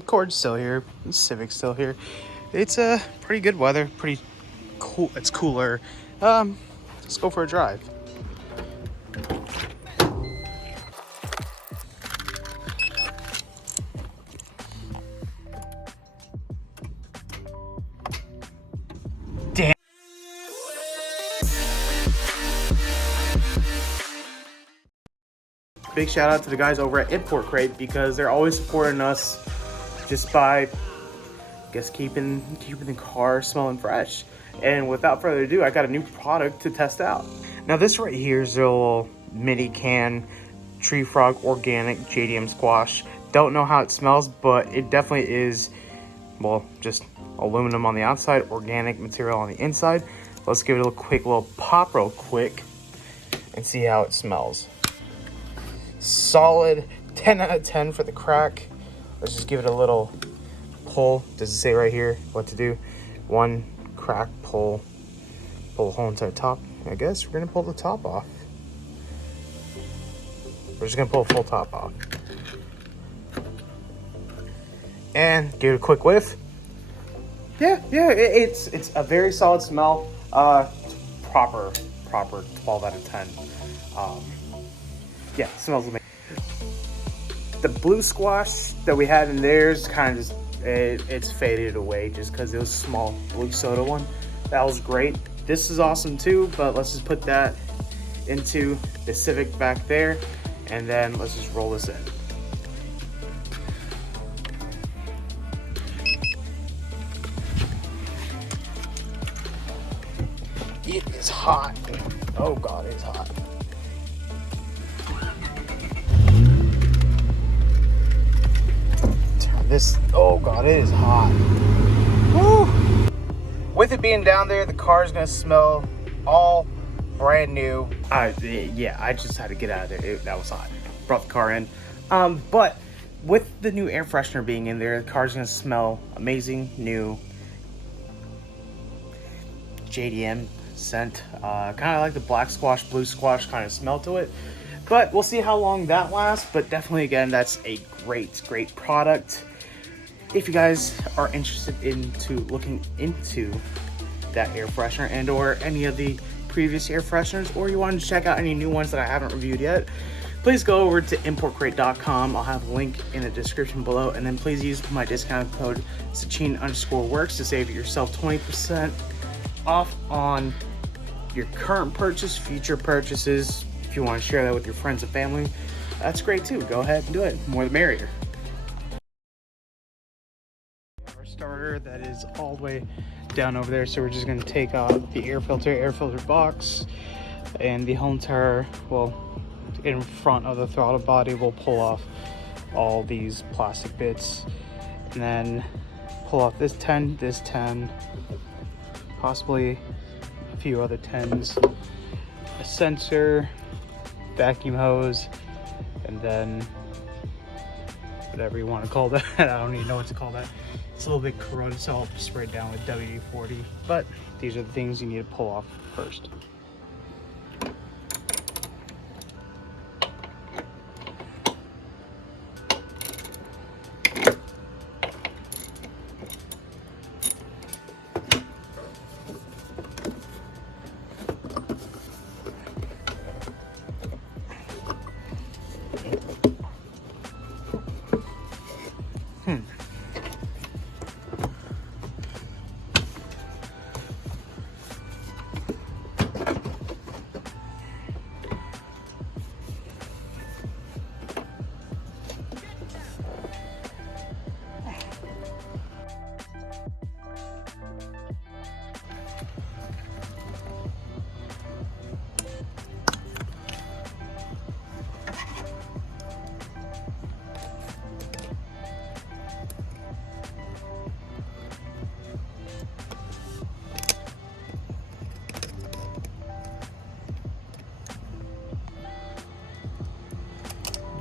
Cord's still here. Civic's still here. It's pretty good weather. Pretty cool. It's cooler. Let's go for a drive. Damn. Big shout out to the guys over at Import Crate because they're always supporting us just by, I guess, keeping the car smelling fresh. And without further ado, I got a new product to test out. Now this right here is a little mini can Tree Frog Organic JDM Squash. Don't know how it smells, but it definitely is, well, just aluminum on the outside, organic material on the inside. Let's give it a quick little pop real quick and see how it smells. Solid 10 out of 10 for the crack. Let's just give it a little pull. Does it say right here what to do? One crack, pull the whole entire top. I guess we're gonna pull the top off. We're just gonna pull the full top off. And give it a quick whiff. Yeah, it's a very solid smell. Proper 12 out of 10. Yeah, smells amazing. The blue squash that we had in there is kind of just, it's faded away just because it was a small blue soda one. That was great. This is awesome too, but let's just put that into the Civic back there, and then let's just roll this in. It is hot. Oh God, it's hot. Turn this, oh God, it is hot. Woo! With it being down there, the car is gonna smell all brand new. Yeah, I just had to get out of there. That was hot. Brought the car in. But with the new air freshener being in there, the car's gonna smell amazing, new. JDM scent, kind of like the black squash, blue squash kind of smell to it, but we'll see how long that lasts. But definitely, again, that's a great product. If you guys are interested into looking into that air freshener and or any of the previous air fresheners, or you want to check out any new ones that I haven't reviewed yet, please go over to importcrate.com. I'll have a link in the description below, and then please use my discount code Sachin_works to save yourself 20% off on your current purchase, future purchases. If you want to share that with your friends and family, that's great too. Go ahead and do it. More the merrier. Our starter that is all the way down over there, so we're just going to take off the air filter box, and the whole entire, well, in front of the throttle body, we'll pull off all these plastic bits, and then pull off this 10, possibly a few other 10s, a sensor, vacuum hose, and then whatever you want to call that. I don't even know what to call that. It's a little bit corroded, so I'll spray it down with WD-40, but these are the things you need to pull off first.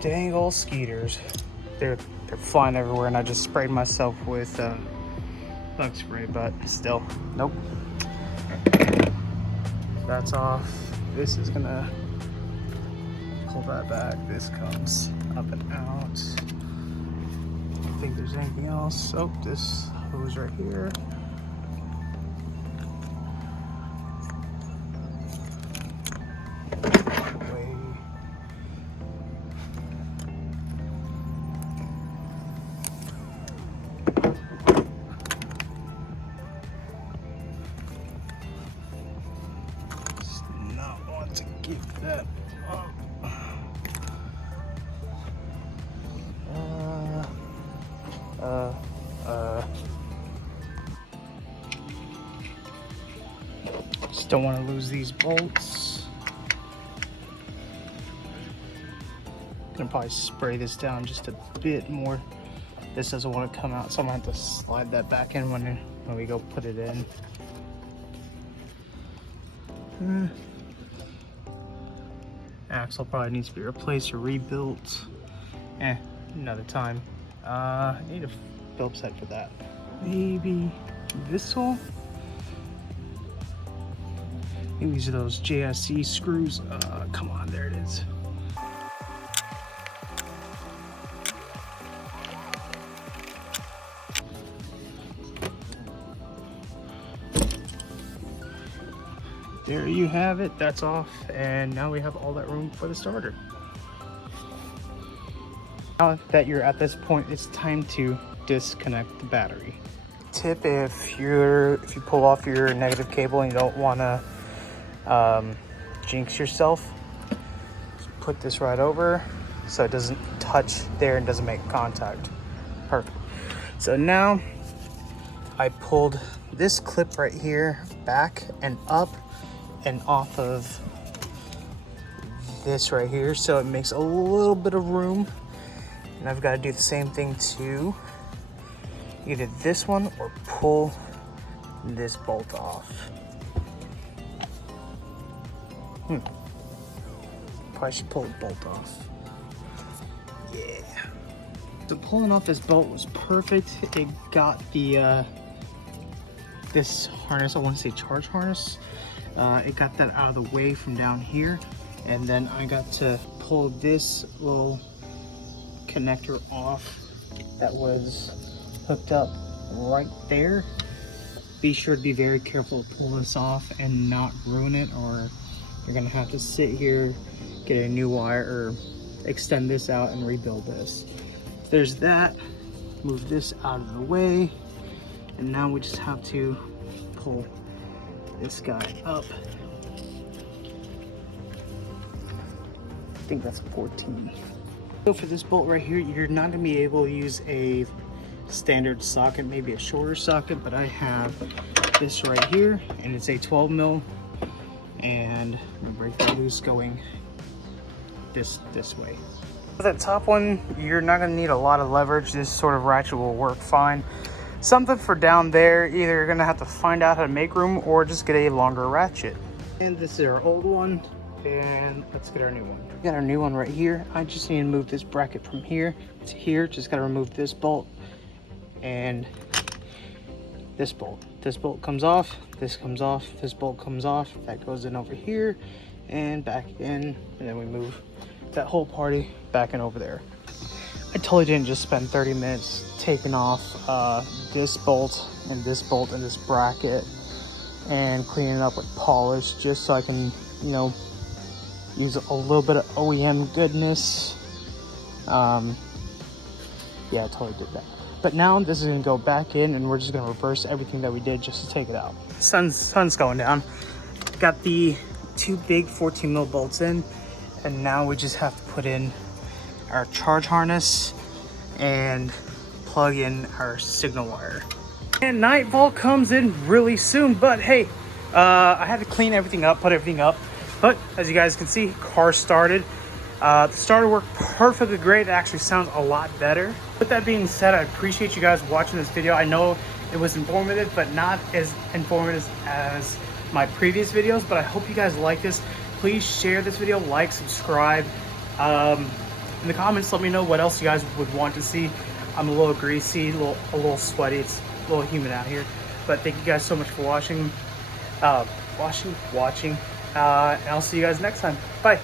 Dang old skeeters. They're flying everywhere, and I just sprayed myself with bug spray, but still, nope. That's off. This is gonna pull that back. This comes up and out. think there's anything else. Oh, this hose right here. To give that up. Just don't want to lose these bolts. Gonna probably spray this down just a bit more. This doesn't want to come out, so I'm gonna have to slide that back in when we go put it in. Axle probably needs to be replaced or rebuilt. Another time. I need a Phillips head for that. Maybe this hole? Maybe these are those JSC screws. Come on, there it is. There you have it, that's off, and now we have all that room for the starter. Now that you're at this point, it's time to disconnect the battery. Tip: if you pull off your negative cable and you don't want to jinx yourself, just put this right over so it doesn't touch there and doesn't make contact. Perfect. So now I pulled this clip right here back and up and off of this right here, so it makes a little bit of room. And I've got to do the same thing to either this one or pull this bolt off. Probably should pull the bolt off. Yeah. So pulling off this bolt was perfect. It got the this harness, I want to say charge harness. It got that out of the way from down here, and then I got to pull this little connector off that was hooked up right there. Be sure to be very careful to pull this off and not ruin it, or you're gonna have to sit here, get a new wire, or extend this out and rebuild this. There's that. Move this out of the way, and now we just have to pull this guy up. I think that's 14. So for this bolt right here, you're not gonna be able to use a standard socket, maybe a shorter socket, but I have this right here, and it's a 12 mil, and I'm gonna break that loose going this way. For that top one, you're not gonna need a lot of leverage. This sort of ratchet will work fine. Something for down there, either you're gonna have to find out how to make room or just get a longer ratchet. And this is our old one, and let's get our new one. We got our new one right here. I just need to move this bracket from here to here. Just gotta remove this bolt and this bolt. This bolt comes off, this comes off, this bolt comes off. That goes in over here and back in, and then we move that whole party back in over there. I totally didn't just spend 30 minutes taking off this bolt and this bracket and cleaning it up with polish just so I can, you know, use a little bit of OEM goodness. Yeah, I totally did that. But now this is gonna go back in, and we're just gonna reverse everything that we did just to take it out. Sun's going down. Got the two big 14 mil bolts in, and now we just have to put in our charge harness and plug in our signal wire. And nightfall comes in really soon, but hey, I had to clean everything up, put everything up. But as you guys can see, car started. The starter worked perfectly great. It actually sounds a lot better. With that being said, I appreciate you guys watching this video. I know it was informative, but not as informative as my previous videos, but I hope you guys like this. Please share this video, like, subscribe. In the comments, let me know what else you guys would want to see. I'm a little greasy, a little sweaty. It's a little humid out here. But thank you guys so much for watching. And I'll see you guys next time. Bye.